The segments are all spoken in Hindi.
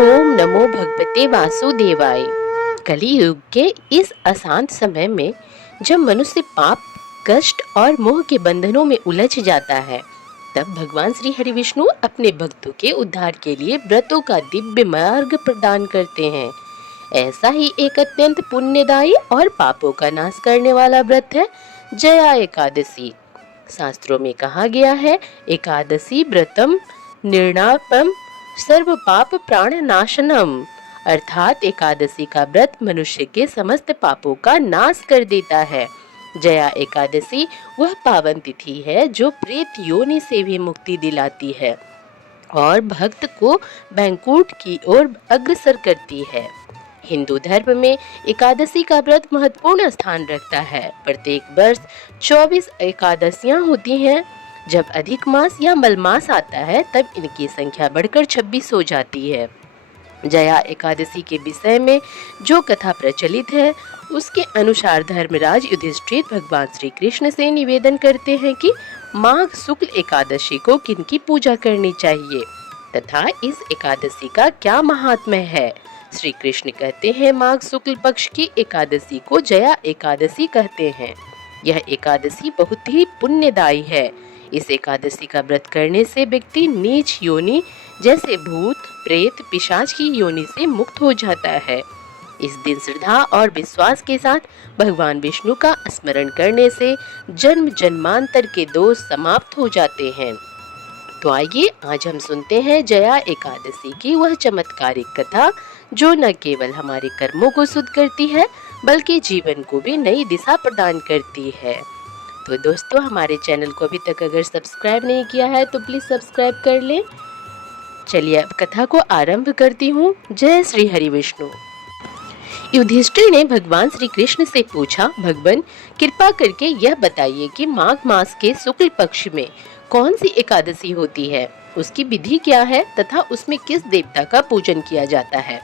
ओम नमो भगवते वासुदेवाय। कलियुग के इस अशांत समय में जब मनुष्य पाप, कष्ट और मोह के बंधनों में उलझ जाता है, तब भगवान श्री हरि विष्णु अपने भक्तों के उद्धार के लिए व्रतों का दिव्य मार्ग प्रदान करते हैं। ऐसा ही एक अत्यंत पुण्यदायी और पापों का नाश करने वाला व्रत है जया एकादशी। शास्त्रों में कहा गया है, एकादशी व्रतम निर्णापम सर्व पाप प्राण नाशनम, अर्थात एकादशी का व्रत मनुष्य के समस्त पापों का नाश कर देता है। जया एकादशी वह पावन तिथि है जो प्रेत योनि से भी मुक्ति दिलाती है और भक्त को वैकुंठ की ओर अग्रसर करती है। हिंदू धर्म में एकादशी का व्रत महत्वपूर्ण स्थान रखता है। प्रत्येक वर्ष 24 एकादशियां होती हैं। जब अधिक मास या मलमास आता है तब इनकी संख्या बढ़कर 26 हो जाती है। जया एकादशी के विषय में जो कथा प्रचलित है उसके अनुसार धर्मराज युधिष्ठिर भगवान श्री कृष्ण से निवेदन करते हैं कि माघ शुक्ल एकादशी को किनकी पूजा करनी चाहिए तथा इस एकादशी का क्या महात्म्य है। श्री कृष्ण कहते हैं, माघ शुक्ल पक्ष की एकादशी को जया एकादशी कहते हैं। यह एकादशी बहुत ही पुण्यदायी है। इस एकादशी का व्रत करने से व्यक्ति नीच योनि जैसे भूत, प्रेत, पिशाच की योनि से मुक्त हो जाता है। इस दिन श्रद्धा और विश्वास के साथ भगवान विष्णु का स्मरण करने से जन्म जन्मांतर के दोष समाप्त हो जाते हैं। तो आइए आज हम सुनते हैं जया एकादशी की वह चमत्कारिक कथा जो न केवल हमारे कर्मों को शुद्ध करती है बल्कि जीवन को भी नई दिशा प्रदान करती है। तो दोस्तों, हमारे चैनल को अभी तक अगर सब्सक्राइब नहीं किया है तो प्लीज सब्सक्राइब कर लें। चलिए अब कथा को आरंभ करती हूँ। जय श्री हरि विष्णु। युधिष्ठिर ने भगवान श्री कृष्ण से पूछा, भगवान कृपा करके यह बताइए कि माघ मास के शुक्ल पक्ष में कौन सी एकादशी होती है, उसकी विधि क्या है तथा उसमें किस देवता का पूजन किया जाता है।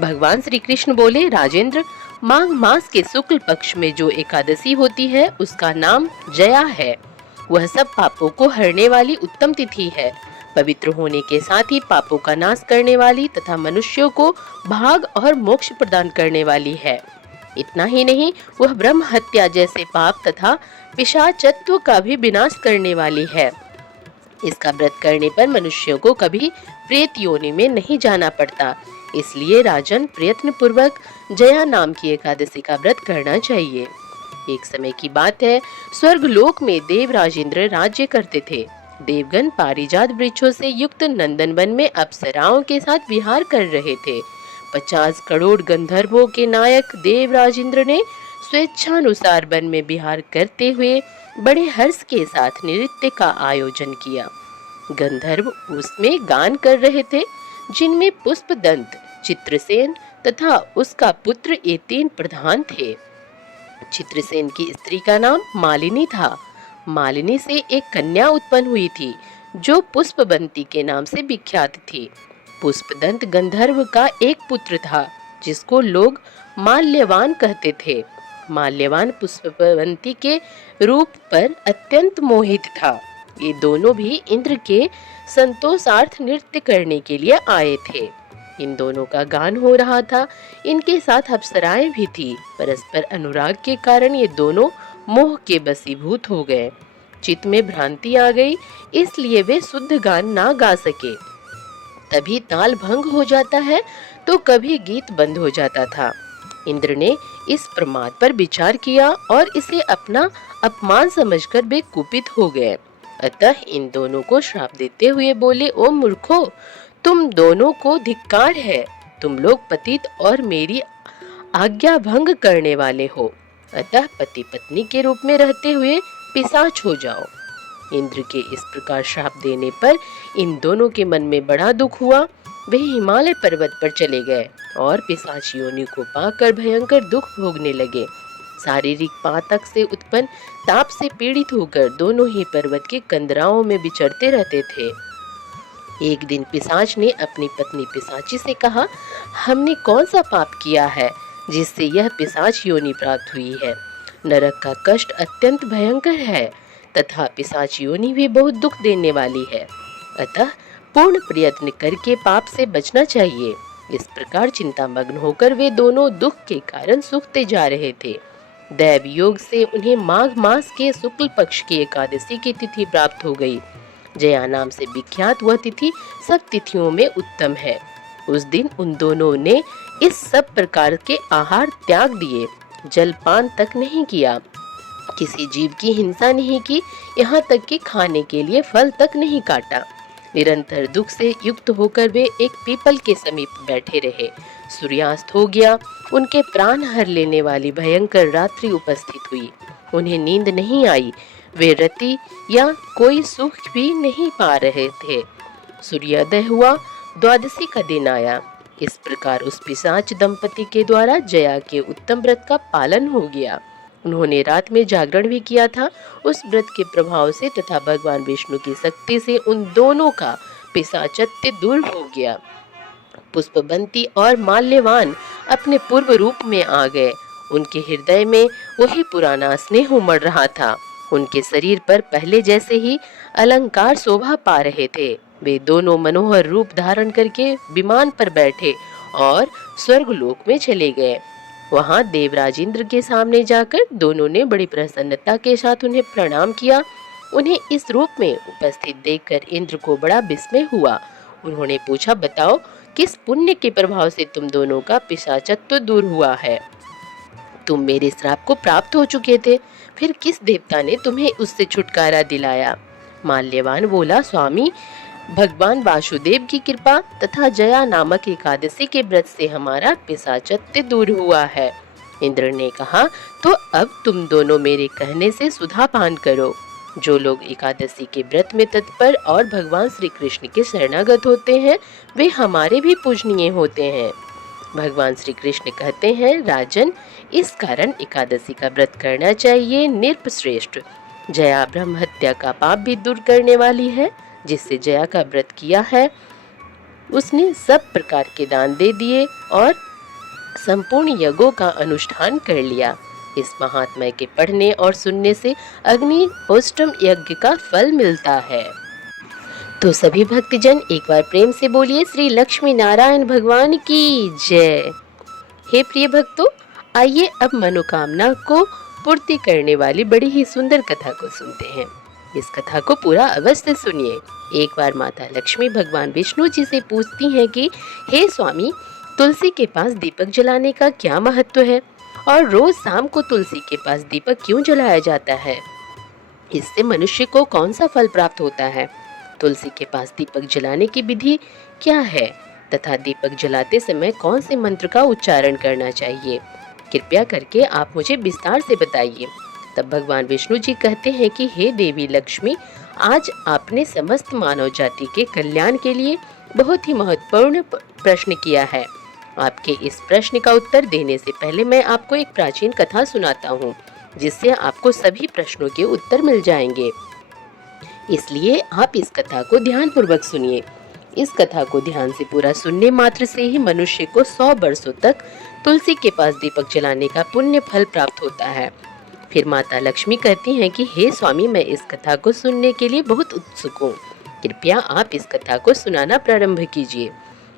भगवान श्री कृष्ण बोले, राजेंद्र, माघ मास के शुक्ल पक्ष में जो एकादशी होती है उसका नाम जया है। वह सब पापों को हरने वाली उत्तम तिथि है। पवित्र होने के साथ ही पापों का नाश करने वाली तथा मनुष्यों को भाग और मोक्ष प्रदान करने वाली है। इतना ही नहीं, वह ब्रह्म हत्या जैसे पाप तथा पिशाचत्व का भी विनाश करने वाली है। इसका व्रत करने पर मनुष्यों को कभी प्रेत योनि में नहीं जाना पड़ता। इसलिए राजन, प्रयत्न पूर्वक जया नाम की एकादशी का व्रत करना चाहिए। एक समय की बात है, स्वर्ग लोक में देव राजेंद्र राज्य करते थे। देवगण पारिजात वृक्षों से युक्त नंदन वन में अप्सराओं के साथ विहार कर रहे थे। 50 करोड़ गंधर्वों के नायक देव राजेंद्र ने स्वेच्छानुसार वन में विहार करते हुए बड़े हर्ष के साथ नृत्य का आयोजन किया। गंधर्व उसमें गान कर रहे थे, जिनमें पुष्पदंत, चित्रसेन तथा उसका पुत्र ये 3 प्रधान थे। चित्रसेन की स्त्री का नाम मालिनी था। मालिनी से एक कन्या उत्पन्न हुई थी जो पुष्पवंती के नाम से विख्यात थी। पुष्पदंत गंधर्व का एक पुत्र था जिसको लोग माल्यवान कहते थे। माल्यवान पुष्पवंती के रूप पर अत्यंत मोहित था। ये दोनों भी इंद्र के संतोषार्थ नृत्य करने के लिए आए थे। इन दोनों का गान हो रहा था। इनके साथ अप्सराएं भी थी। परस्पर अनुराग के कारण ये दोनों मोह के बसीभूत हो गए। चित्त में भ्रांति आ गई, इसलिए वे शुद्ध गान ना गा सके। तभी ताल भंग हो जाता है तो कभी गीत बंद हो जाता था। इंद्र ने इस प्रमाद पर विचार किया और इसे अपना अपमान समझकर वे कुपित हो गए। अतः इन दोनों को श्राप देते हुए बोले, ओ मूर्खों, तुम दोनों को धिक्कार है। तुम लोग पतित और मेरी आज्ञा भंग करने वाले हो। अतः पति पत्नी के रूप में रहते हुए पिशाच हो जाओ। इंद्र के इस प्रकार श्राप देने पर इन दोनों के मन में बड़ा दुख हुआ। वे हिमालय पर्वत पर चले गए और पिशाच योनि को पाकर भयंकर दुख भोगने लगे। शारीरिक पातक से उत्पन्न ताप से पीड़ित होकर दोनों ही पर्वत के कंदराओं में विचरते रहते थे। एक दिन पिशाच ने अपनी पत्नी पिशाची से कहा, हमने कौन सा पाप किया है जिससे यह पिशाच योनि प्राप्त हुई है। नरक का कष्ट अत्यंत भयंकर है तथा पिशाच योनि भी बहुत दुख देने वाली है। अतः पूर्ण प्रयत्न करके पाप से बचना चाहिए। इस प्रकार चिंतामग्न होकर वे दोनों दुख के कारण सूखते जा रहे थे। दैव योग से उन्हें माघ मास के शुक्ल पक्ष की एकादशी की तिथि प्राप्त हो गई। जया नाम से विख्यात वह तिथि सब तिथियों में उत्तम है। उस दिन उन दोनों ने इस सब प्रकार के आहार त्याग दिए, जलपान तक नहीं किया, किसी जीव की हिंसा नहीं की, यहाँ तक कि खाने के लिए फल तक नहीं काटा। निरंतर दुख से युक्त होकर वे एक पीपल के समीप बैठे रहे। सूर्यास्त हो गया। उनके प्राण हर लेने वाली भयंकर रात्रि उपस्थित हुई। उन्हें नींद नहीं आई। वे रति या कोई सुख भी नहीं पा रहे थे। सूर्योदय हुआ। द्वादशी का दिन आया। इस प्रकार उस पिशाच दंपति के द्वारा जया के उत्तम व्रत का पालन हो गया। उन्होंने रात में जागरण भी किया था। उस व्रत के प्रभाव से तथा भगवान विष्णु की शक्ति से उन दोनों का पिशाचत्व दूर हो गया। पुष्पवंती और माल्यवान अपने पूर्व रूप में आ गए। उनके हृदय में वही पुराना स्नेह उमड़ रहा था। उनके शरीर पर पहले जैसे ही अलंकार शोभा पा रहे थे। वे दोनों मनोहर रूप धारण करके विमान पर बैठे और स्वर्गलोक में चले गए। वहां देवराज इंद्र के सामने जाकर दोनों ने बड़ी प्रसन्नता के साथ उन्हें प्रणाम किया। उन्हें इस रूप में उपस्थित देखकर इंद्र को बड़ा विस्मय हुआ। उन्होंने पूछा, बताओ किस पुण्य के प्रभाव से तुम दोनों का पिशाचत्व दूर हुआ है? तुम मेरे श्राप को प्राप्त हो चुके थे, फिर किस देवता ने तुम्हें उससे छुटकारा दिलाया? माल्यवान बोला, स्वामी, भगवान वासुदेव की कृपा तथा जया नामक एकादशी के व्रत से हमारा पिशाचत्व दूर हुआ है। इंद्र ने कहा, तो अब तुम दोनों मेरे कहने से सुधा पान करो। जो लोग एकादशी के व्रत में तत्पर और भगवान श्री कृष्ण के शरणागत होते हैं, वे हमारे भी पूजनीय होते हैं। भगवान श्री कृष्ण कहते हैं, राजन, इस कारण एकादशी का व्रत करना चाहिए। नृपश्रेष्ठ, जया ब्रह्म हत्या का पाप भी दूर करने वाली है। जिससे जया का व्रत किया है, उसने सब प्रकार के दान दे दिए और संपूर्ण यज्ञों का अनुष्ठान कर लिया। इस महात्म्य के पढ़ने और सुनने से अग्निहोत्रम यज्ञ का फल मिलता है। तो सभी भक्तजन एक बार प्रेम से बोलिए श्री लक्ष्मी नारायण भगवान की जय। हे प्रिय भक्तों, आइए अब मनोकामना को पूर्ति करने वाली बड़ी ही सुंदर कथा को सुनते हैं। इस कथा को पूरा अवश्य सुनिए। एक बार माता लक्ष्मी भगवान विष्णु जी से पूछती हैं कि हे स्वामी, तुलसी के पास दीपक जलाने का क्या महत्व है और रोज शाम को तुलसी के पास दीपक क्यों जलाया जाता है? इससे मनुष्य को कौन सा फल प्राप्त होता है? तुलसी के पास दीपक जलाने की विधि क्या है तथा दीपक जलाते समय कौन से मंत्र का उच्चारण करना चाहिए? कृपया करके आप मुझे विस्तार से बताइए। तब भगवान विष्णु जी कहते हैं कि हे देवी लक्ष्मी, आज आपने समस्त मानव जाति के कल्याण के लिए बहुत ही महत्वपूर्ण प्रश्न किया है। आपके इस प्रश्न का उत्तर देने से पहले मैं आपको एक प्राचीन कथा सुनाता हूँ, जिससे आपको सभी प्रश्नों के उत्तर मिल जाएंगे। इसलिए आप इस कथा को ध्यानपूर्वक सुनिए। इस कथा को ध्यान से पूरा सुनने मात्र से ही मनुष्य को 100 वर्षों तक तुलसी के पास दीपक जलाने का पुण्य फल प्राप्त होता है। फिर माता लक्ष्मी कहती हैं कि हे स्वामी, मैं इस कथा को सुनने के लिए बहुत उत्सुक हूँ। कृपया आप इस कथा को सुनाना प्रारंभ कीजिए।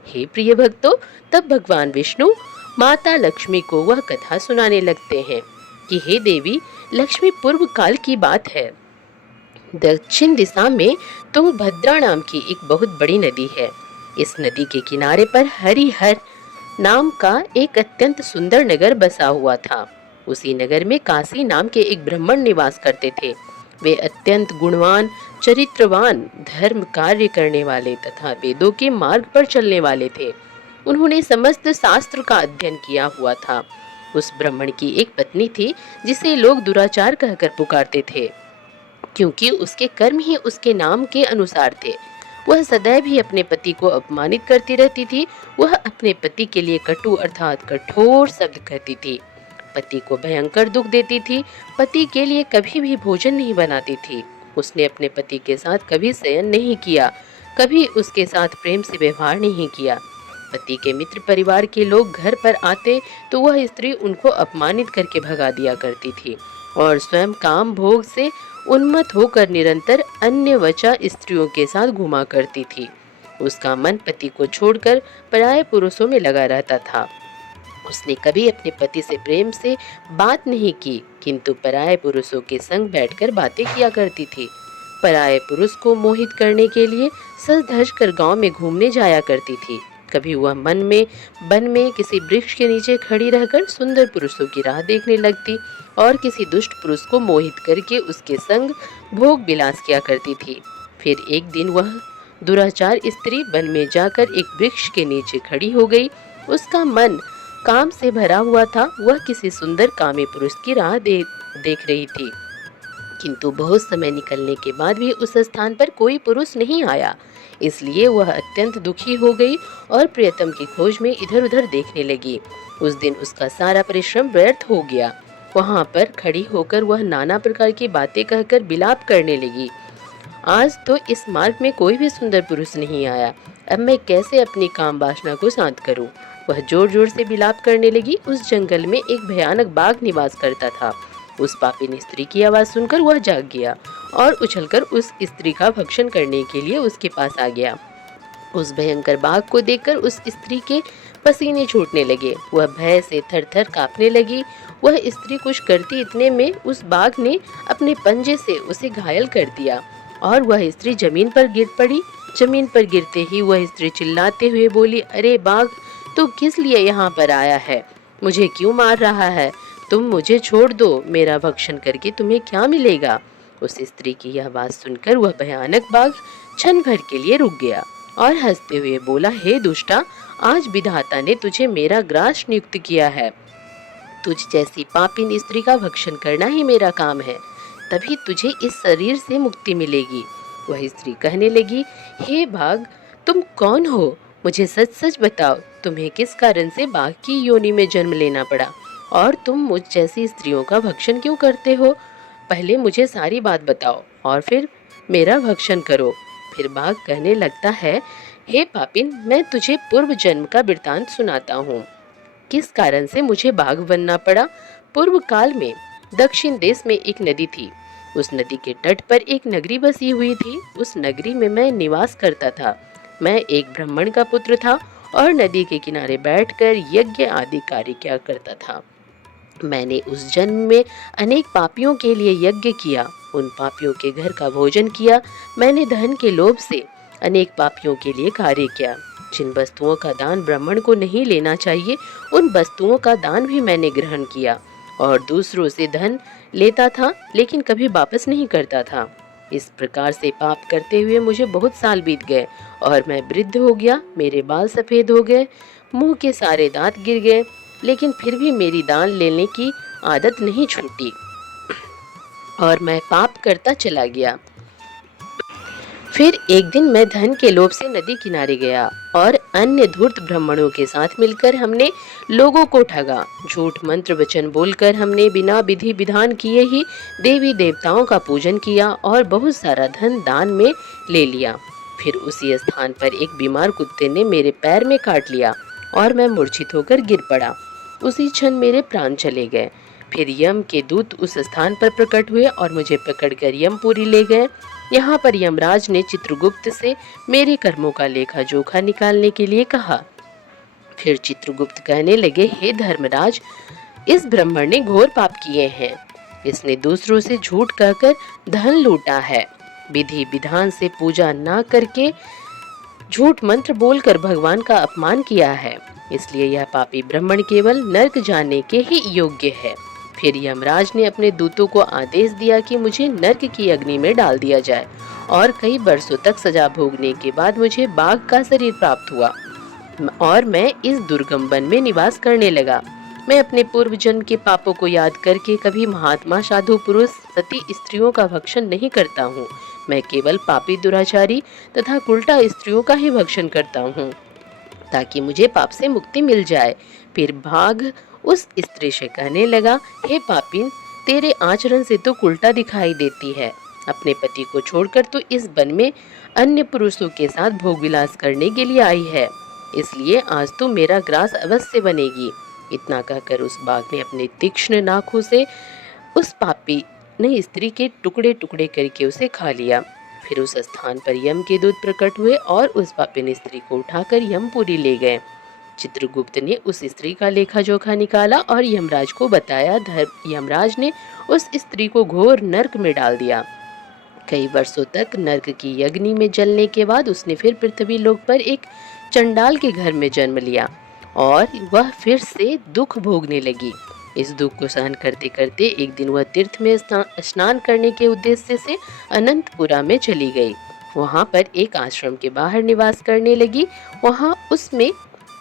हे प्रिय भक्तों, तब भगवान विष्णु माता लक्ष्मी को वह कथा सुनाने लगते हैं कि हे देवी लक्ष्मी, पूर्व काल की बात है। दक्षिण दिशा में तुंगभद्रा नाम की एक बहुत बड़ी नदी है। इस नदी के किनारे पर हरिहर नाम का एक अत्यंत सुंदर नगर बसा हुआ था। उसी नगर में काशी नाम के एक ब्राह्मण निवास करते थे। वे अत्यंत गुणवान, चरित्रवान, धर्म कार्य करने वाले तथा वेदों के मार्ग पर चलने वाले थे। उन्होंने समस्त शास्त्र का अध्ययन किया हुआ था। उस ब्राह्मण की एक पत्नी थी जिसे लोग दुराचार कहकर पुकारते थे, क्योंकि उसके कर्म ही उसके नाम के अनुसार थे। वह सदैव ही अपने पति को अपमानित करती रहती थी। वह अपने पति के लिए कटु अर्थात कठोर शब्द कहती थी। पति को भयंकर दुख देती थी। पति के लिए कभी भी भोजन नहीं बनाती थी। उसने अपने पति के साथ कभी शयन नहीं किया, कभी उसके साथ प्रेम से व्यवहार नहीं किया। पति के मित्र परिवार के लोग घर पर आते तो वह स्त्री उनको अपमानित करके भगा दिया करती थी और स्वयं काम भोग से उन्मत्त होकर निरंतर अन्य वचा स्त्रियों के साथ घुमा करती थी। उसका मन पति को छोड़कर पराये पुरुषों में लगा रहता था। उसने कभी अपने पति से प्रेम से बात नहीं की, किंतु पराये पुरुषों के संग बैठकर बातें किया करती थी। पराये पुरुष को मोहित करने के लिए सज धज कर गांव में घूमने जाया करती थी। कभी वह वन में किसी वृक्ष के नीचे खड़ी रहकर सुंदर पुरुषों की राह देखने लगती और किसी दुष्ट पुरुष को मोहित करके उसके संग भोग विलास किया करती थी। फिर एक दिन वह दुराचार स्त्री वन में जाकर एक वृक्ष के नीचे खड़ी हो गई। उसका मन काम से भरा हुआ था। वह किसी सुंदर कामी पुरुष की राह देख रही थी, किंतु बहुत समय निकलने के बाद भी उस स्थान पर कोई पुरुष नहीं आया। इसलिए वह अत्यंत दुखी हो गई और प्रियतम की खोज में इधर उधर देखने लगी। उस दिन उसका सारा परिश्रम व्यर्थ हो गया। वहां पर खड़ी होकर वह नाना प्रकार की बातें कहकर विलाप करने लगी। आज तो इस मार्ग में कोई भी सुंदर पुरुष नहीं आया। अब मैं कैसे अपनी काम वासना को शांत करूं? वह जोर जोर से विलाप करने लगी। उस जंगल में एक भयानक बाघ निवास करता था। उस पापिन स्त्री की आवाज सुनकर वह जाग गया और उछलकर उस स्त्री का भक्षण करने के लिए उसके पास आ गया। उस भयंकर बाघ को देखकर उस स्त्री के पसीने छूटने लगे। वह भय से थर-थर कांपने लगी। वह स्त्री कुछ करती इतने में उस बाघ ने अपने पंजे से उसे घायल कर दिया और वह स्त्री जमीन पर गिर पड़ी। जमीन पर गिरते ही वह स्त्री चिल्लाते हुए बोली, अरे बाघ, तू किस लिए यहाँ पर आया है? मुझे क्यों मार रहा है? तुम मुझे छोड़ दो। मेरा भक्षण करके तुम्हें क्या मिलेगा? उस स्त्री की यह बात सुनकर वह भयानक बाघ क्षण भर के लिए रुक गया और हंसते हुए बोला, हे दुष्टा, आज विधाता ने तुझे मेरा ग्रास नियुक्त किया है। तुझ जैसी पापिन स्त्री का भक्षण करना ही मेरा काम है, तभी तुझे इस शरीर से मुक्ति मिलेगी। वह स्त्री कहने लगी, हे बाघ, तुम कौन हो? मुझे सच सच बताओ, तुम्हें किस कारण से बाघ की योनि में जन्म लेना पड़ा और तुम मुझ जैसी स्त्रियों का भक्षण क्यों करते हो? पहले मुझे सारी बात बताओ और फिर मेरा भक्षण करो। फिर बाघ कहने लगता है, हे पापिन, मैं तुझे पूर्व जन्म का वृतांत सुनाता हूँ। किस कारण से मुझे बाघ बनना पड़ा? पूर्व काल में दक्षिण देश में एक नदी थी। उस नदी के तट पर एक नगरी बसी हुई थी। उस नगरी में मैं निवास करता था। मैं एक ब्राह्मण का पुत्र था और नदी के किनारे बैठकर यज्ञ आदि कार्य किया करता था। मैंने उस जन्म में अनेक पापियों के लिए यज्ञ किया। उन पापियों के घर का भोजन किया। मैंने धन के लोभ से अनेक पापियों के लिए कार्य किया। जिन वस्तुओं का दान ब्राह्मण को नहीं लेना चाहिए, उन वस्तुओं का दान भी मैंने ग्रहण किया और दूसरों से धन लेता था, लेकिन कभी वापस नहीं करता था। इस प्रकार से पाप करते हुए मुझे बहुत साल बीत गए और मैं वृद्ध हो गया। मेरे बाल सफेद हो गए, मुंह के सारे दांत गिर गए, लेकिन फिर भी मेरी दान लेने की आदत नहीं छूटी और मैं पाप करता चला गया। फिर एक दिन मैं धन के लोभ से नदी किनारे गया और अन्य धूर्त ब्राह्मणों के साथ मिलकर हमने लोगों को ठगा। झूठ मंत्र वचन बोलकर हमने बिना विधि विधान किए ही देवी देवताओं का पूजन किया और बहुत सारा धन दान में ले लिया। फिर उसी स्थान पर एक बीमार कुत्ते ने मेरे पैर में काट लिया और मैं मूर्छित होकर गिर पड़ा। उसी क्षण मेरे प्राण चले गए। फिर यम के दूत उस स्थान पर प्रकट हुए और मुझे पकड़कर यमपुरी ले गए। यहाँ पर यमराज ने चित्रगुप्त से मेरे कर्मों का लेखा जोखा निकालने के लिए कहा। फिर चित्रगुप्त कहने लगे, हे धर्मराज, इस ब्राह्मण ने घोर पाप किए हैं। इसने दूसरों से झूठ कहकर धन लूटा है। विधि विधान से पूजा न करके झूठ मंत्र बोलकर भगवान का अपमान किया है। इसलिए यह पापी ब्राह्मण केवल नरक जाने के ही योग्य है। फिर यमराज ने अपने दूतों को आदेश दिया कि मुझे नरक की अग्नि में डाल दिया जाए और कई वर्षों तक सजा भोगने के बाद मुझे बाघ का शरीर प्राप्त हुआ और मैं इस दुर्गम वन में निवास करने लगा। मैं अपने पूर्व जन्म के पापों को याद करके कभी महात्मा, साधु पुरुष, सती स्त्रियों का भक्षण नहीं करता हूँ। मैं केवल पापी, दुराचारी तथा उल्टा स्त्रियों का ही भक्षण करता हूँ ताकि मुझे पाप से मुक्ति मिल जाए। फिर बाघ उस स्त्री से कहने लगा, हे पापिन, तेरे आचरण से तो उल्टा दिखाई देती है। अपने पति को छोड़कर तो इस वन में अन्य पुरुषों के साथ भोग विलास करने के लिए आई है, इसलिए आज तो मेरा ग्रास अवश्य बनेगी। इतना कहकर उस बाघ ने अपने तीक्ष्ण नाखों से उस पापी ने स्त्री के टुकड़े टुकड़े करके उसे खा लिया। फिर उस स्थान पर यम के दूत प्रकट हुए और उस पापिन स्त्री को उठाकर यमपुरी ले गए। चित्रगुप्त ने उस स्त्री का लेखा जोखा निकाला और यमराज को बताया। यमराज ने उस स्त्री को घोर नरक में डाल दिया। कई वर्षों तक नरक की अग्नि में जलने के बाद उसने फिर पृथ्वी लोक पर एक चंडाल के घर में जन्म लिया और वह फिर से दुख भोगने लगी। इस दुख को सहन करते करते एक दिन वह तीर्थ में स्नान करने के उद्देश्य से अनंतपुरा में चली गई। वहां पर एक आश्रम के बाहर निवास करने लगी। वहां उसमें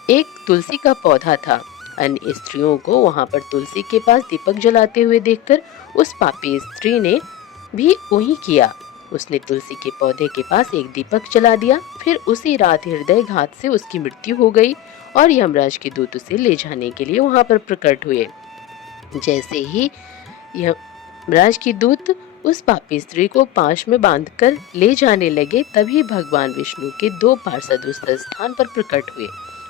एक तुलसी का पौधा था। अन्य स्त्रियों को वहां पर तुलसी के पास दीपक जलाते हुए देखकर उस पापी स्त्री ने भी वही किया। उसने तुलसी के पौधे के पास एक दीपक जला दिया। फिर उसी रात हृदय घात से उसकी मृत्यु हो गई और यमराज के दूत उसे ले जाने के लिए वहां पर प्रकट हुए। जैसे ही यमराज की दूत उस पापी स्त्री को पाश में बांधकर ले जाने लगे, तभी भगवान विष्णु के दो पार्षद उस स्थान पर प्रकट हुए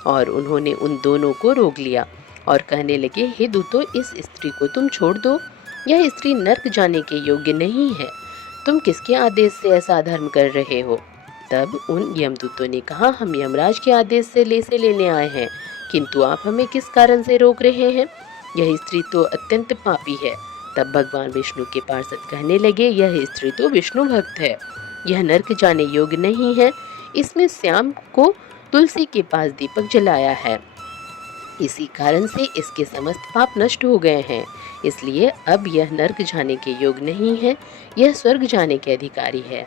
और उन्होंने उन दोनों को रोक लिया और कहने लगे, हे दूतों, इस स्त्री को तुम छोड़ दो। यह स्त्री नरक जाने के योग्य नहीं है। तुम किसके आदेश से ऐसा धर्म कर रहे हो? तब उन यमदूतों ने कहा, हम यमराज के आदेश से लेने आए हैं, किंतु आप हमें किस कारण से रोक रहे हैं? यह स्त्री तो अत्यंत पापी है। तब भगवान विष्णु के पार्षद कहने लगे, यह स्त्री तो विष्णु भक्त है, यह नरक जाने योग्य नहीं है। इसमें श्याम को तुलसी के पास दीपक जलाया है, इसी कारण से इसके समस्त पाप नष्ट हो गए हैं। इसलिए अब यह नरक जाने के योग्य नहीं है, यह स्वर्ग जाने के अधिकारी है।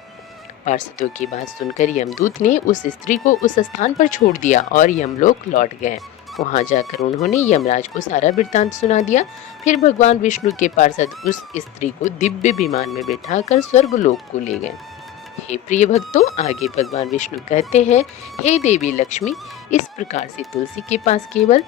पार्षदों की बात सुनकर यमदूत ने उस स्त्री को उस स्थान पर छोड़ दिया और यमलोक लौट गए। वहां जाकर उन्होंने यमराज को सारा वृत्तांत सुना दिया। फिर भगवान विष्णु के पार्षद उस स्त्री को दिव्य विमान में बैठाकर स्वर्गलोक को ले गए। हे प्रिय भक्तों, आगे भगवान विष्णु कहते हैं, हे देवी लक्ष्मी, इस प्रकार से तुलसी के पास केवल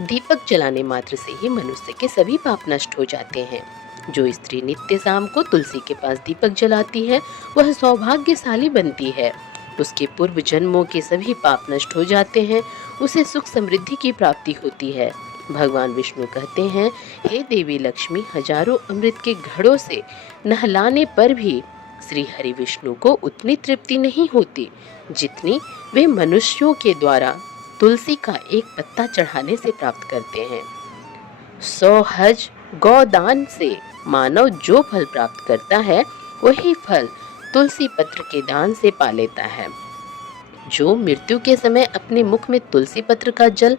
दीपक जलाने मात्र से ही मनुष्य के सभी पाप नष्ट हो जाते हैं। जो स्त्री नित्य शाम को तुलसी के पास दीपक जलाती है, वह सौभाग्यशाली बनती है। उसके पूर्व जन्मों के सभी पाप नष्ट हो जाते हैं, उसे सुख समृद्धि की प्राप्ति होती है। भगवान विष्णु कहते हैं, हे देवी लक्ष्मी, हजारों अमृत के घड़ों से नहलाने पर भी श्री हरि विष्णु को उतनी तृप्ति नहीं होती जितनी वे मनुष्यों के द्वारा तुलसी का एक पत्ता चढ़ाने से प्राप्त करते हैं। 100 हज गौदान से मानव जो फल प्राप्त करता है, वही फल तुलसी पत्र के दान से पा लेता है। जो मृत्यु के समय अपने मुख में तुलसी पत्र का जल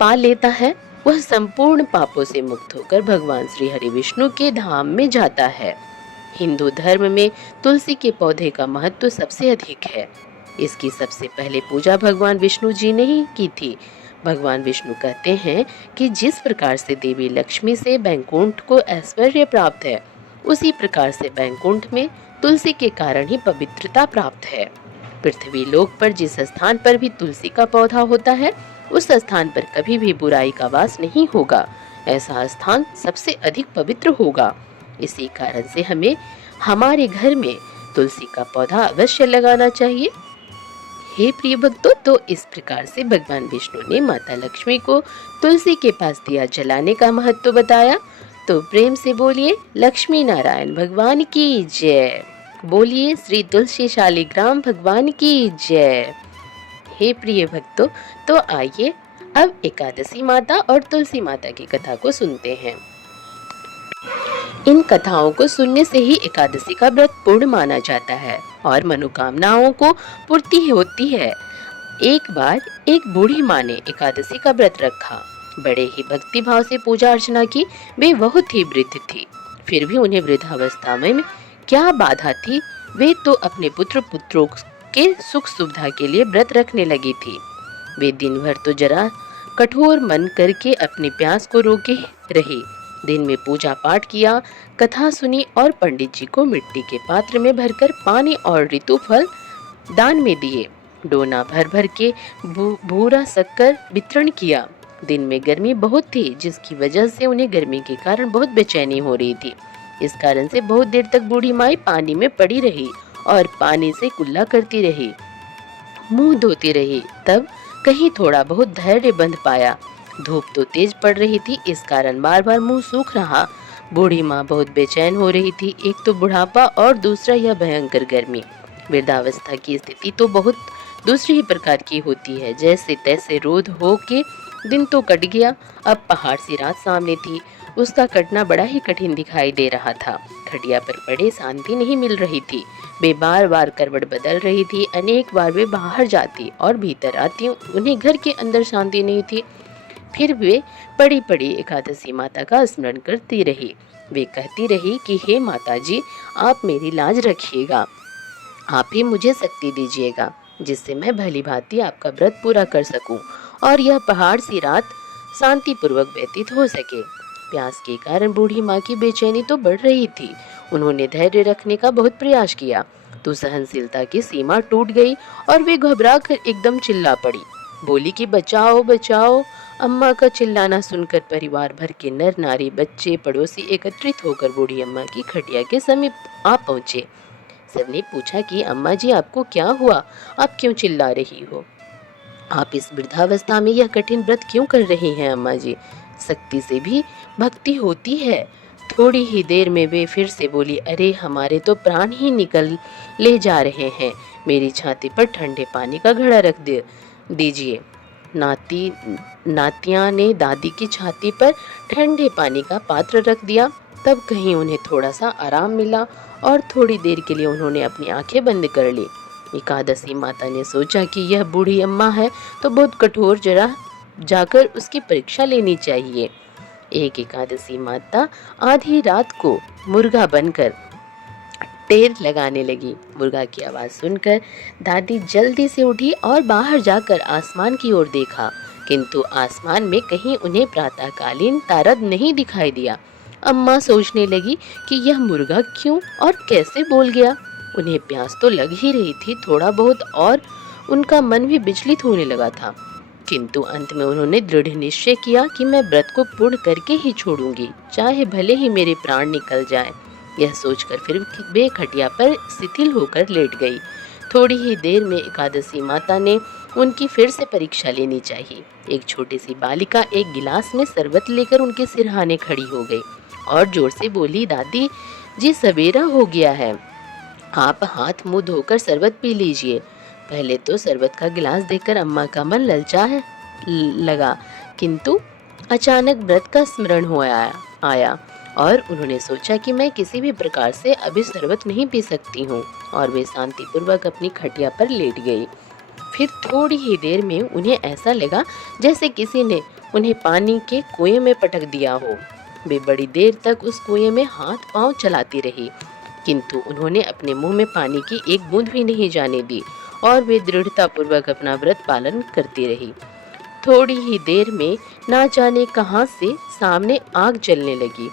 पा लेता है, वह संपूर्ण पापों से मुक्त होकर भगवान श्री हरि विष्णु के धाम में जाता है। हिंदू धर्म में तुलसी के पौधे का महत्व सबसे अधिक है। इसकी सबसे पहले पूजा भगवान विष्णु जी ने ही की थी। भगवान विष्णु कहते हैं कि जिस प्रकार से देवी लक्ष्मी से बैकुंठ को ऐश्वर्य प्राप्त है, उसी प्रकार से बैकुंठ में तुलसी के कारण ही पवित्रता प्राप्त है। पृथ्वी लोक पर जिस स्थान पर भी तुलसी का पौधा होता है, उस स्थान पर कभी भी बुराई का वास नहीं होगा। ऐसा स्थान सबसे अधिक पवित्र होगा। इसी कारण से हमें हमारे घर में तुलसी का पौधा अवश्य लगाना चाहिए। हे प्रिय भक्तों, तो इस प्रकार से भगवान विष्णु ने माता लक्ष्मी को तुलसी के पास दिया जलाने का महत्व बताया। तो प्रेम से बोलिए लक्ष्मी नारायण भगवान की जय। बोलिए श्री तुलसी शालिग्राम भगवान की जय। हे प्रिय भक्तों, तो आइए अब एकादशी माता और तुलसी माता की कथा को सुनते हैं। इन कथाओं को सुनने से ही एकादशी का व्रत पूर्ण माना जाता है और मनोकामनाओं को पूर्ति होती है। एक बार एक बूढ़ी माँ ने एकादशी का व्रत रखा। बड़े ही भक्ति भाव से पूजा अर्चना की। वे बहुत ही वृद्ध थी, फिर भी उन्हें वृद्धावस्था में क्या बाधा थी। वे तो अपने पुत्रों के सुख सुविधा के लिए व्रत रखने लगी थी। वे दिन भर तो जरा कठोर मन करके अपने प्यास को रोके रही। दिन में पूजा पाठ किया, कथा सुनी और पंडित जी को मिट्टी के पात्र में भरकर पानी और ऋतु फल दान में दिए। डोना भर भर के भूरा शक्कर वितरण किया। दिन में गर्मी बहुत थी, जिसकी वजह से उन्हें गर्मी के कारण बहुत बेचैनी हो रही थी। इस कारण से बहुत देर तक बूढ़ी माई पानी में पड़ी रही और पानी से कुल्ला करती रही, मुंह धोती रही। तब कहीं थोड़ा बहुत धैर्य बंध पाया। धूप तो तेज पड़ रही थी, इस कारण बार बार मुंह सूख रहा। बूढ़ी माँ बहुत बेचैन हो रही थी। एक तो बुढ़ापा और दूसरा यह भयंकर गर्मी। वृद्धावस्था की स्थिति तो बहुत दूसरी ही प्रकार की होती है। जैसे तैसे रोध हो के दिन तो कट गया। अब पहाड़ सी रात सामने थी। उसका कटना बड़ा ही कठिन दिखाई दे रहा था। खटिया पर पड़े शांति नहीं मिल रही थी। वे बार बार करवट बदल रही थी। अनेक बार वे बाहर जाती और भीतर आती। उन्हें घर के अंदर शांति नहीं थी। फिर वे पड़ी पड़ी एकादशी माता का स्मरण करती रही। वे कहती रही कि हे माता जी, आप मेरी लाज रखिएगा। आप ही मुझे शक्ति दीजिएगा, जिससे मैं भली भांति आपका व्रत पूरा कर सकूं और यह पहाड़ सी रात शांति पूर्वक व्यतीत हो सके। प्यास के कारण बूढ़ी माँ की बेचैनी तो बढ़ रही थी। उन्होंने धैर्य रखने का बहुत प्रयास किया, तो सहनशीलता की सीमा टूट गई और वे घबरा कर एकदम चिल्ला पड़ी। बोली कि बचाओ बचाओ। अम्मा का चिल्लाना सुनकर परिवार भर के नर नारी, बच्चे, पड़ोसी एकत्रित होकर बूढ़ी अम्मा की खटिया के समीप आ पहुंचे। सबने पूछा कि अम्मा जी, आपको क्या हुआ? आप क्यों चिल्ला रही हो? आप इस वृद्धावस्था में यह कठिन व्रत क्यों कर रही हैं अम्मा जी? शक्ति से भी भक्ति होती है। थोड़ी ही देर में वे फिर से बोली, अरे हमारे तो प्राण ही निकल ले जा रहे हैं। मेरी छाती पर ठंडे पानी का घड़ा रख दीजिए। नाती नातिया ने दादी की छाती पर ठंडे पानी का पात्र रख दिया। तब कहीं उन्हें थोड़ा सा आराम मिला और थोड़ी देर के लिए उन्होंने अपनी आंखें बंद कर ली। एकादशी माता ने सोचा कि यह बूढ़ी अम्मा है तो बहुत कठोर, जरा जाकर उसकी परीक्षा लेनी चाहिए। एक एकादशी माता आधी रात को मुर्गा बनकर टेर लगाने लगी। मुर्गा की आवाज सुनकर दादी जल्दी से उठी और बाहर जाकर आसमान की ओर देखा, किंतु आसमान में कहीं उन्हें प्रातःकालीन तारा नहीं दिखाई दिया। अम्मा सोचने लगी कि यह मुर्गा क्यों और कैसे बोल गया। उन्हें प्यास तो लग ही रही थी थोड़ा बहुत, और उनका मन भी विचलित होने लगा था। किंतु अंत में उन्होंने दृढ़ निश्चय किया कि मैं व्रत को पूर्ण करके ही छोड़ूंगी, चाहे भले ही मेरे प्राण निकल जाएं। यह सोचकर फिर वे खटिया पर शिथिल होकर लेट गई। थोड़ी ही देर में एकादशी माता ने उनकी फिर से परीक्षा लेनी चाहिए। एक छोटी सी बालिका एक गिलास में शरबत लेकर उनके सिरहाने खड़ी हो गई और जोर से बोली, दादी जी, सवेरा हो गया है, आप हाथ मुंह धोकर शरबत पी लीजिए। पहले तो शरबत का गिलास देखकर अम्मा का मन ललचा है लगा, किंतु अचानक व्रत का स्मरण हो आया और उन्होंने सोचा कि मैं किसी भी प्रकार से अभी शरबत नहीं पी सकती हूँ, और वे शांतिपूर्वक अपनी खटिया पर लेट गई। फिर थोड़ी ही देर में उन्हें ऐसा लगा जैसे किसी ने उन्हें पानी के कुएं में पटक दिया हो। वे बड़ी देर तक उस कुएं में हाथ पांव चलाती रही, किंतु उन्होंने अपने मुंह में पानी की एक बूंद भी नहीं जाने दी और वे दृढ़तापूर्वक अपना व्रत पालन करती रही। थोड़ी ही देर में ना जाने कहां से सामने आग जलने लगी,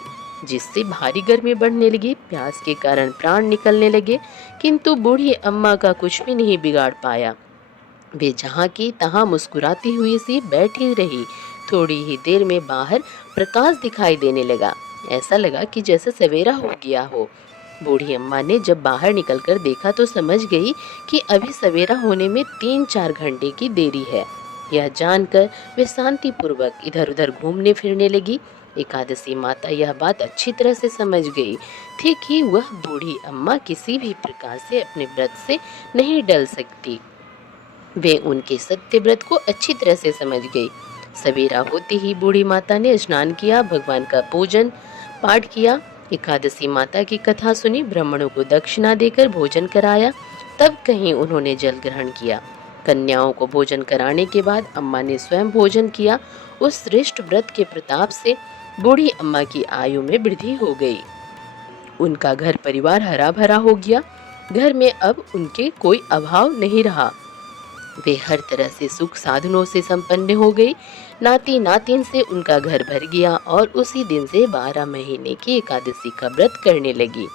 जिससे भारी गर्मी बढ़ने लगी। प्यास के कारण प्राण निकलने लगे, किंतु बूढ़ी अम्मा का कुछ भी नहीं बिगाड़ पाया। वे जहाँ की तहाँ मुस्कुराती हुई सी बैठी रही। थोड़ी ही देर में बाहर प्रकाश दिखाई देने लगा। ऐसा लगा कि जैसे सवेरा हो गया हो। बूढ़ी अम्मा ने जब बाहर निकलकर देखा तो समझ गई कि अभी सवेरा होने में 3-4 घंटे की देरी है। यह जानकर वे शांतिपूर्वक इधर उधर घूमने फिरने लगी। एकादशी माता यह बात अच्छी तरह से समझ गई थी कि वह बूढ़ी अम्मा किसी भी प्रकार से अपने व्रत से नहीं डल सकती। वे उनके सत्य व्रत को अच्छी तरह से समझ गई। सवेरा होते ही बूढ़ी माता ने स्नान किया, भगवान का पूजन पाठ किया, एकादशी माता की कथा सुनी, ब्राह्मणों को दक्षिणा देकर भोजन कराया। तब कहीं उन्होंने जल ग्रहण किया। कन्याओं को भोजन कराने के बाद अम्मा ने स्वयं भोजन किया। उस श्रेष्ठ व्रत के प्रताप से बूढ़ी अम्मा की आयु में वृद्धि हो गई। उनका घर परिवार हरा भरा हो गया। घर में अब उनके कोई अभाव नहीं रहा। वे हर तरह से सुख साधनों से संपन्न हो गई। नाती नातिन से उनका घर भर गया और उसी दिन से 12 महीने की एकादशी का व्रत करने लगी।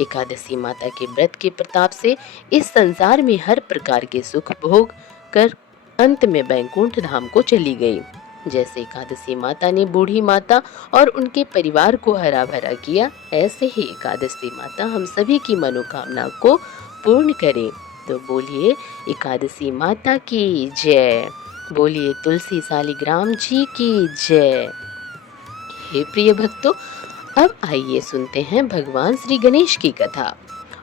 एकादशी माता के व्रत के प्रताप से इस संसार में हर प्रकार के सुख भोग कर अंत में बैकुंठ धाम को चली गई। जैसे एकादशी माता ने बूढ़ी माता और उनके परिवार को हरा भरा किया, ऐसे ही एकादशी माता हम सभी की मनोकामना को पूर्ण करे। तो बोलिए एकादशी माता की जय, बोलिए तुलसी शालिग्राम जी की जय। हे प्रिय भक्तों, अब आइए सुनते हैं भगवान श्री गणेश की कथा।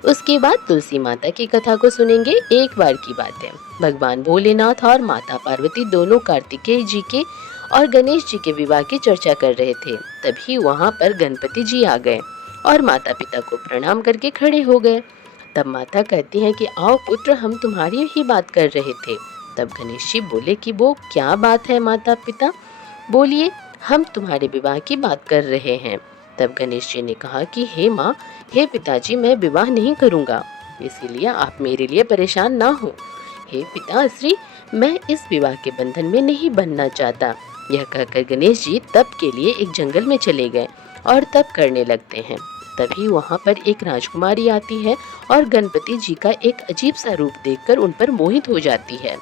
उसके बाद तुलसी माता की कथा को सुनेंगे। एक बार की बात है, भगवान भोलेनाथ और माता पार्वती दोनों कार्तिकेय जी के और गणेश जी के विवाह की चर्चा कर रहे थे। तभी वहाँ पर गणपति जी आ गए और माता पिता को प्रणाम करके खड़े हो गए। तब माता कहती हैं कि आओ पुत्र, हम तुम्हारी ही बात कर रहे थे। तब गणेश जी बोले कि वो क्या बात है माता पिता, बोलिए, हम तुम्हारे विवाह की बात कर रहे हैं। तब गणेश जी ने कहा कि हे माँ, हे पिताजी, मैं विवाह नहीं करूँगा, इसीलिए आप मेरे लिए परेशान ना हो। हे पिताश्री, मैं इस विवाह के बंधन में नहीं बनना चाहता। यह कहकर गणेश जी तप के लिए एक जंगल में चले गए और तप करने लगते हैं। तभी वहाँ पर एक राजकुमारी आती है और गणपति जी का एक अजीब सा रूप देखकर उन पर मोहित हो जाती है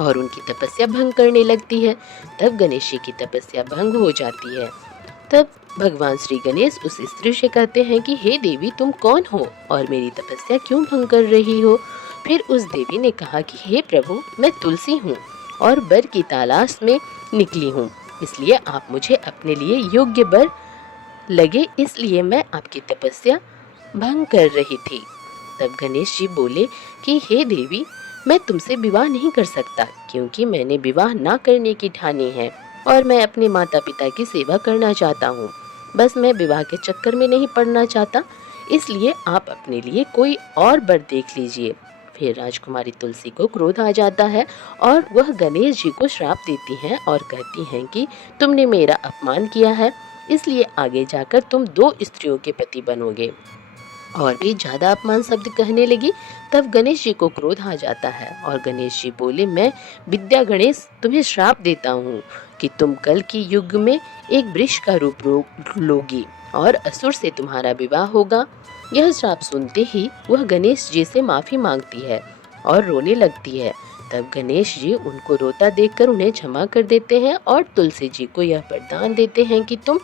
और उनकी तपस्या भंग करने लगती है। तब गणेश जी की तपस्या भंग हो जाती है। तब भगवान श्री गणेश उस स्त्री से कहते हैं कि हे देवी, तुम कौन हो और मेरी तपस्या क्यों भंग कर रही हो। फिर उस देवी ने कहा कि हे प्रभु, मैं तुलसी हूँ और वर की तलाश में निकली हूँ, इसलिए आप मुझे अपने लिए योग्य वर लगे, इसलिए मैं आपकी तपस्या भंग कर रही थी। तब गणेश जी बोले कि हे देवी, मैं तुमसे विवाह नहीं कर सकता, क्योंकि मैंने विवाह ना करने की ठानी है और मैं अपने माता पिता की सेवा करना चाहता हूँ। बस मैं विवाह के चक्कर में नहीं पड़ना चाहता, इसलिए आप अपने लिए कोई और वर देख लीजिए। फिर राजकुमारी तुलसी को क्रोध आ जाता है और वह गणेश जी को श्राप देती हैं और कहती हैं कि तुमने मेरा अपमान किया है, इसलिए आगे जाकर तुम दो स्त्रियों के पति बनोगे। और भी ज्यादा अपमान शब्द कहने लगी। तब गणेश जी को क्रोध आ जाता है और गणेश जी बोले, मैं विद्या गणेश तुम्हें श्राप देता हूँ कि तुम कल की युग में एक वृक्ष का रूप लोगी और असुर से तुम्हारा विवाह होगा। यह श्राप सुनते ही वह गणेश जी से माफी मांगती है और रोने लगती है। तब गणेश जी उनको रोता देखकर उन्हें क्षमा कर देते हैं और तुलसी जी को यह वरदान देते हैं कि तुम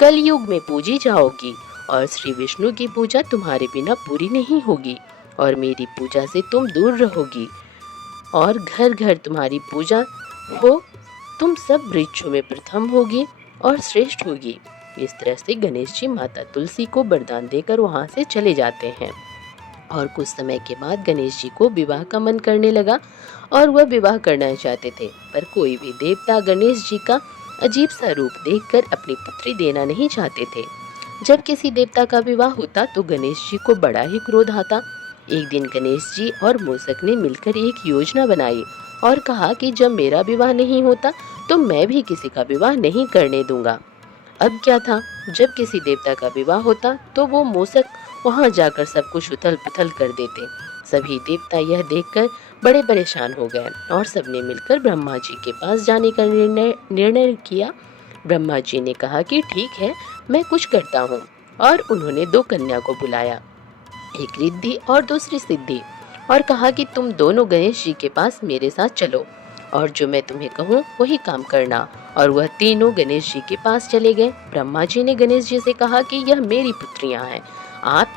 कलयुग में पूजी जाओगी और श्री विष्णु की पूजा तुम्हारे बिना पूरी नहीं होगी और मेरी पूजा से तुम दूर रहोगी और घर घर तुम्हारी पूजा हो, तुम सब वृक्षों में प्रथम होगी और श्रेष्ठ होगी। इस तरह से गणेश जी माता तुलसी को वरदान देकर वहां से चले जाते हैं। और कुछ समय के बाद गणेश जी को विवाह का मन करने लगा और वह विवाह करना चाहते थे, पर कोई भी देवता गणेश जी का अजीब सा रूप देखकर अपनी पुत्री देना नहीं चाहते थे। जब किसी देवता का विवाह होता तो गणेश जी को बड़ा ही क्रोध आता। एक दिन गणेश जी और मूषक ने मिलकर एक योजना बनाई और कहा कि जब मेरा विवाह नहीं होता तो मैं भी किसी का विवाह नहीं करने दूंगा। अब क्या था, जब किसी देवता का विवाह होता तो वो मूषक वहां जाकर सब कुछ उथल पुथल कर देते। सभी देवता यह देखकर बड़े परेशान हो गए और सबने मिलकर ब्रह्मा जी के पास जाने का निर्णय किया। ब्रह्मा जी ने कहा कि ठीक है, मैं कुछ करता हूँ, और उन्होंने दो कन्या को बुलाया, एक रिद्धि और दूसरी सिद्धि, और कहा कि तुम दोनों गणेश जी के पास मेरे साथ चलो और जो मैं तुम्हें कहूँ वही काम करना। और वह तीनों गणेश जी के पास चले गए। ब्रह्मा जी ने गणेश जी से कहा कि यह मेरी पुत्रियां हैं, आप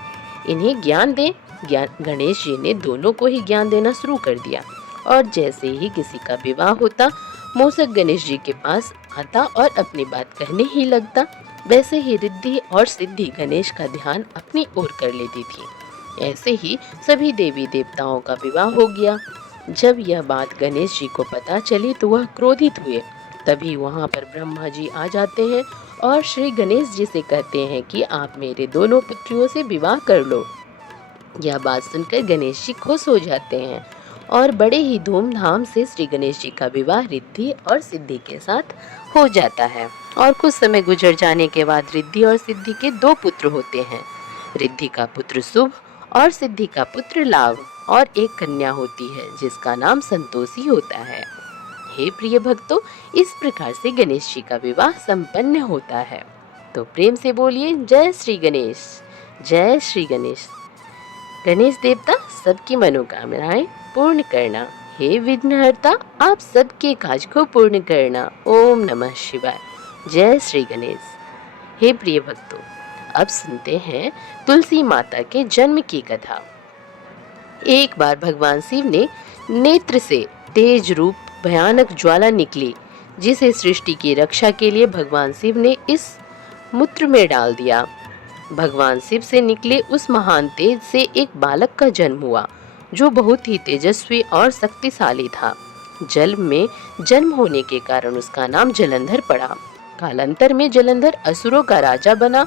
इन्हें ज्ञान दें। गणेश जी ने दोनों को ही ज्ञान देना शुरू कर दिया और जैसे ही किसी का विवाह होता मूषक गणेश जी के पास आता और अपनी बात कहने ही लगता। वैसे ही रिद्धि और सिद्धि गणेश का ध्यान अपनी ओर कर लेती थी। ऐसे ही सभी देवी देवताओं का विवाह हो गया। जब यह बात गणेश जी को पता चली तो वह क्रोधित हुए। तभी वहाँ पर ब्रह्मा जी आ जाते हैं और श्री गणेश जी से कहते हैं कि आप मेरे दोनों पुत्रियों से विवाह कर लो। यह बात सुनकर गणेश जी खुश हो जाते हैं और बड़े ही धूमधाम से श्री गणेश जी का विवाह रिद्धि और सिद्धि के साथ हो जाता है। और कुछ समय गुजर जाने के बाद रिद्धि और सिद्धि के दो पुत्र होते हैं। रिद्धि का पुत्र शुभ और सिद्धि का पुत्र लाभ, और एक कन्या होती है जिसका नाम संतोषी होता है। हे प्रिय भक्तों, इस प्रकार से गणेश जी का विवाह संपन्न होता है। तो प्रेम से बोलिए जय श्री गणेश, जय श्री गणेश। गणेश देवता सबकी मनोकामनाएं पूर्ण करना, हे विघ्नहर्ता आप सबके काज को पूर्ण करना। ओम नमः शिवाय, जय श्री गणेश। हे प्रिय भक्तों, अब सुनते हैं तुलसी माता के जन्म की कथा। एक बार भगवान शिव ने नेत्र से तेज रूप भयानक ज्वाला निकली, जिसे सृष्टि की रक्षा के लिए भगवान शिव ने इस मूत्र में डाल दिया। भगवान शिव से निकले उस महान तेज से एक बालक का जन्म हुआ जो बहुत ही तेजस्वी और शक्तिशाली था। जल में जन्म होने के कारण उसका नाम जलंधर पड़ा। कालांतर में जलंधर असुरों का राजा बना।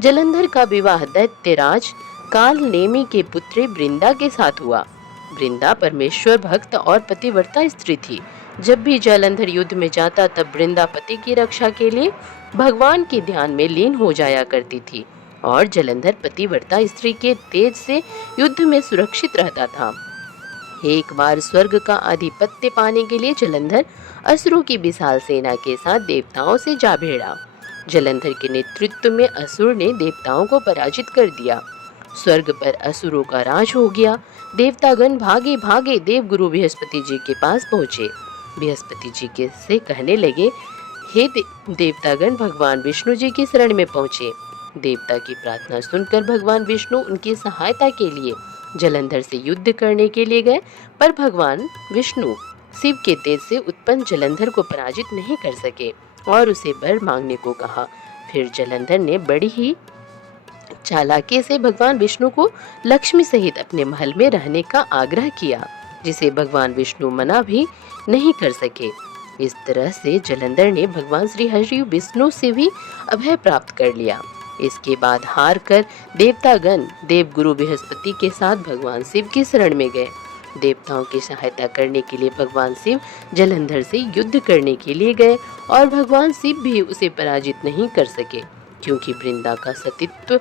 जलंधर का विवाह दैत्यराज काल नेमी के पुत्री वृंदा के साथ हुआ। वृंदा परमेश्वर भक्त और पतिव्रता स्त्री थी। जब भी जलंधर युद्ध में जाता तब वृंदा पति की रक्षा के लिए भगवान के ध्यान में लीन हो जाया करती थी और जलंधर पतिव्रता स्त्री के तेज से युद्ध में सुरक्षित रहता था। एक बार स्वर्ग का आधिपत्य पाने के लिए जलंधर असुरों की विशाल सेना के साथ देवताओं से जा भिड़ा। जलंधर के नेतृत्व में असुर ने देवताओं को पराजित कर दिया। स्वर्ग पर असुरों का राज हो गया। देवतागण भागे भागे देवगुरु बृहस्पति जी के पास पहुँचे। बृहस्पति जी के से कहने लगे, हे देवतागण भगवान विष्णु जी की शरण में पहुँचे। देवता की प्रार्थना सुनकर भगवान विष्णु उनकी सहायता के लिए जलंधर से युद्ध करने के लिए गए, पर भगवान विष्णु शिव के तेज से उत्पन्न जलंधर को पराजित नहीं कर सके और उसे वर मांगने को कहा। फिर जलंधर ने बड़ी ही चालाकी से भगवान विष्णु को लक्ष्मी सहित अपने महल में रहने का आग्रह किया, जिसे भगवान विष्णु मना भी नहीं कर सके। इस तरह से जलंधर ने भगवान श्री हरि विष्णु से भी अभय प्राप्त कर लिया। इसके बाद हार कर देवतागण देवगुरु बृहस्पति के साथ भगवान शिव की शरण में गए। देवताओं की सहायता करने के लिए भगवान शिव जलंधर से युद्ध करने के लिए गए और भगवान शिव भी उसे पराजित नहीं कर सके, क्योंकि वृंदा का सतीत्व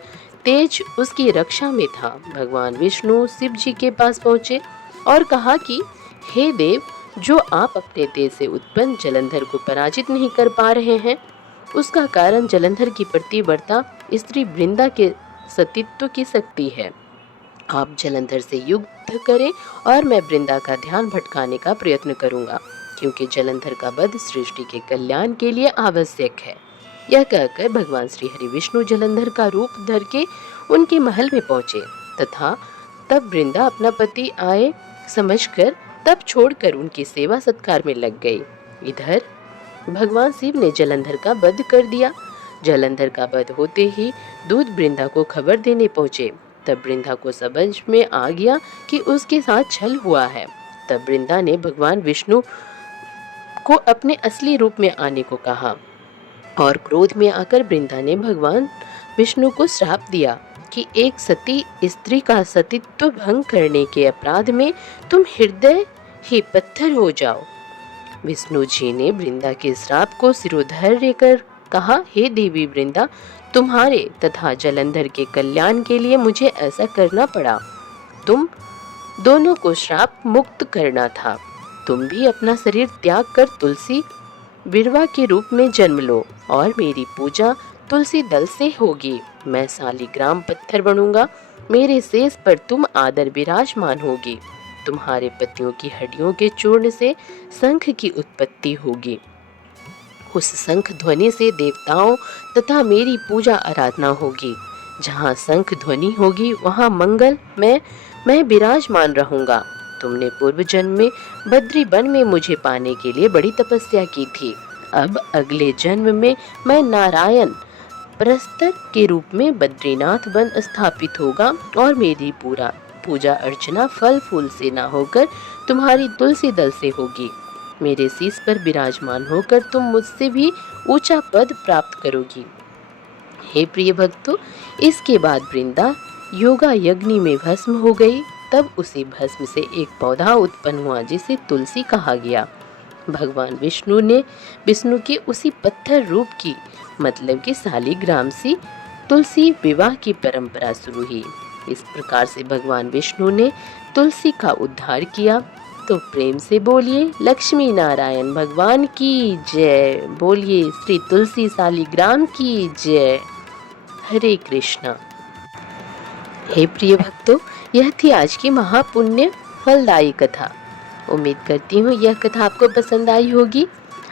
तेज उसकी रक्षा में था। भगवान विष्णु शिव जी के पास पहुँचे और कहा कि हे देव, जो आप अपने तेज से उत्पन्न जलंधर को पराजित नहीं कर पा रहे हैं, उसका कारण जलंधर की पतिव्रता स्त्री वृंदा के सतीत्व की शक्ति है। आप जलंधर से युद्ध करें और मैं वृंदा का ध्यान भटकाने का प्रयत्न करूंगा, क्योंकि जलंधर का वध सृष्टि के कल्याण के लिए आवश्यक है। यह कहकर भगवान श्री हरि विष्णु जलंधर का रूप धर के उनके महल में पहुंचे तथा तब वृंदा अपना पति आए समझकर तब छोड़कर उनकी सेवा सत्कार में लग गई। इधर भगवान शिव ने जलंधर का वध कर दिया। जलंधर का वध होते ही दूत वृंदा को खबर देने पहुंचे। तब वृंदा को समझ में आ गया कि उसके साथ छल हुआ है। तब वृंदा ने भगवान विष्णु को अपने असली रूप में आने को कहा और क्रोध में आकर वृंदा ने भगवान विष्णु को श्राप दिया कि एक सती स्त्री का सतीत्व भंग करने के अपराध में तुम हृदय ही पत्थर हो जाओ। विष्णु जी ने वृंदा के श्राप को सिरोधार्य कर कहा, हे देवी वृंदा, तुम्हारे तथा जलंधर के कल्याण के लिए मुझे ऐसा करना पड़ा। तुम दोनों को श्राप मुक्त करना था। तुम भी अपना शरीर त्याग कर तुलसी बिरवा के रूप में जन्म लो और मेरी पूजा तुलसी दल से होगी। मैं शालिग्राम पत्थर बनूंगा। मेरे शेष पर तुम आदर विराजमान होगी। तुम्हारे पतियों की हड्डियों के चूर्ण से शंख की उत्पत्ति होगी। उस शंख ध्वनि से देवताओं तथा मेरी पूजा आराधना होगी। जहाँ शंख ध्वनि होगी वहाँ मंगल मैं विराजमान रहूंगा। तुमने पूर्व जन्म में बद्री वन में मुझे पाने के लिए बड़ी तपस्या की थी। अब अगले जन्म में मैं नारायण प्रस्तर के रूप में बद्रीनाथ वन स्थापित होगा और मेरी पूजा अर्चना फल फूल से ना होकर तुम्हारी तुलसी दल से होगी। मेरे शीश पर विराजमान होकर तुम मुझसे भी ऊंचा पद प्राप्त करोगी। हे प्रिय भक्तों, इसके बाद वृंदा योगा यज्ञ में भस्म हो गई। तब उसी भस्म से एक पौधा उत्पन्न हुआ जिसे तुलसी कहा गया। भगवान विष्णु के उसी पत्थर रूप की मतलब कि शालिग्राम से तुलसी विवाह की परंपरा शुरू हुई। इस प्रकार से भगवान विष्णु ने तुलसी का उद्धार किया। तो प्रेम से बोलिए लक्ष्मी नारायण भगवान की जय। बोलिए श्री तुलसी शालिग्राम की जय। हरे कृष्णा। हे प्रिय भक्तों, यह थी आज की महापुण्य फलदायी कथा। उम्मीद करती हूँ यह कथा आपको पसंद आई होगी।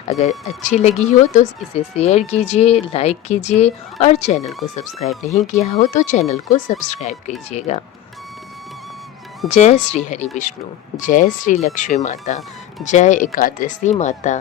अगर अच्छी लगी हो तो इसे शेयर कीजिए, लाइक कीजिए और चैनल को सब्सक्राइब नहीं किया हो तो चैनल को सब्सक्राइब कीजिएगा। जय श्री हरि विष्णु, जय श्री लक्ष्मी माता, जय एकादशी माता।